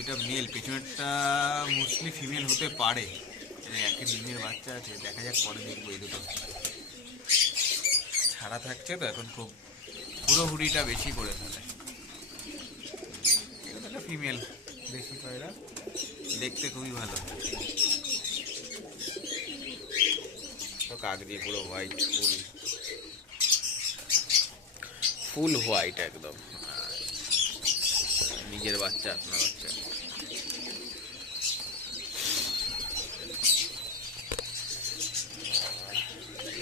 এটা mail, পেছনেরটা mostly female হতে পারে। একটা ডিমের বাচ্চা আছে, দেখা যাক পরে দেখবো। এই দুটো ছাড়া থাকছে তো এখন, খুব হুড়োহুড়িটা বেশি করে ফেলে। এটা একটা ফিমেল দেশি পায়রা, দেখতে খুবই ভালো। তো কাক দিয়ে পুরো হোয়াইট, ফুল হোয়াইট একদম। নিজের বাচ্চা, আপনার বাচ্চা।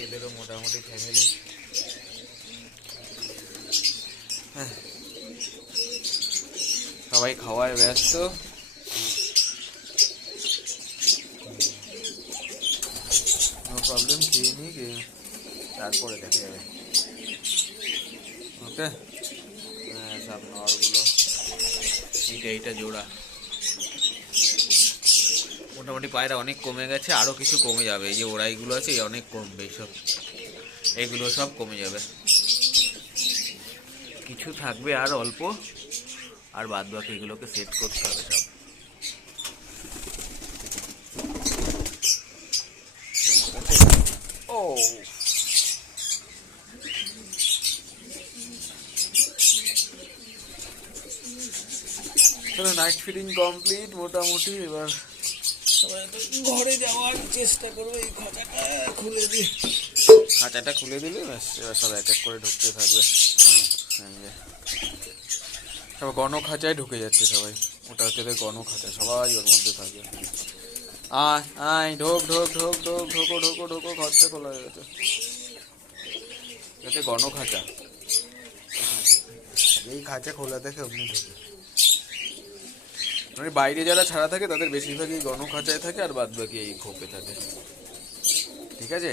এদেরও মোটামুটি ফ্যামিলি। হ্যাঁ, সবাই খাওয়ায় ব্যস্ত। নো প্রবলেম, খেয়ে নিই, তারপরে দেখা যাবে। ওকে, হ্যাঁ সব নরগুলো, এইটা জোড়া। মোটামুটি পায়রা অনেক কমে গেছে, আরও কিছু কমে যাবে। এই যে ওড়াইগুলো আছে, এই অনেক কমবে, এইসব এগুলো সব কমে যাবে। কিছু থাকবে আর অল্প, আর বাদ বাকি এগুলোকে সেট করতে হবে সব। ও চলো, নাইট ফিডিং কমপ্লিট মোটামুটি। এবার সবাই ঘরে যাওয়ার চেষ্টা করবে। এই খাঁচাটা খুলে দিই, খাঁচাটা খুলে দিলে ব্যাস, এবার সব এক এক করে ঢুকতে থাকবে। সব গণ খাঁচায় ঢুকে যাচ্ছে সবাই। ওটা হচ্ছে গণ খাঁচা, সবাই ওর মধ্যে থাকবে। আয় আয়, ঢোক ঢোক ঢোক ঢোক, ঢোকো ঢোকো ঢোকো, খাঁচা খোলা হয়ে গেছে। এটা গণ খাঁচা, এই খাঁচা খোলা থাকে অমনি ঢুকে। মানে বাইরে যারা ছাড়া থাকে তাদের বেশিরভাগই গণ খাঁচায় থাকে, আর বাদ বাকি এই খোপে থাকে। ঠিক আছে,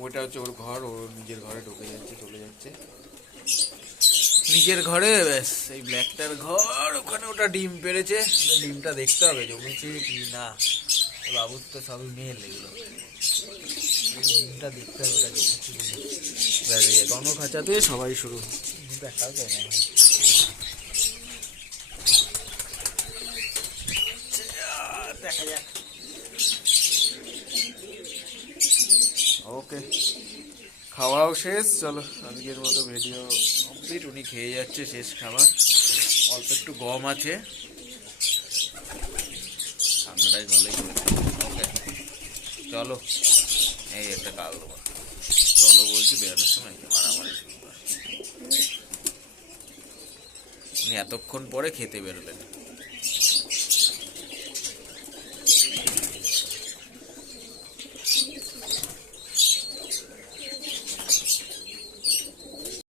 ওইটা হচ্ছে ওর ঘর, ও নিজের ঘরে ঢুকে যাচ্ছে, চলে যাচ্ছে নিজের ঘরে। ব্যাস, এই ব্ল্যাকটার ঘর ওখানে, ওটা ডিম পেড়েছে। ডিমটা দেখতে হবে জমেছে কি না, বাবুর তো সবই মেল এগুলো। ডিমটা দেখতে হবে ওটা জমেছে কি না। গণ খাঁচাতে সবাই শুরু, দেখাও যায় না। দেখা যাক। ওকে, খাওয়াও শেষ। চলো, আজকের মতো ভিডিও কমপ্লিট। উনি খেয়ে যাচ্ছে, শেষ খাবার। অল্প একটু গম আছে, ঠান্ডাটাই ভালোই করেছে। ওকে চলো, এই একটা কাল দেবো। চলো বলছি, বেরোনোর সময় মারামারি শুরু করে। উনি এতক্ষণ পরে খেতে বেরোলেন।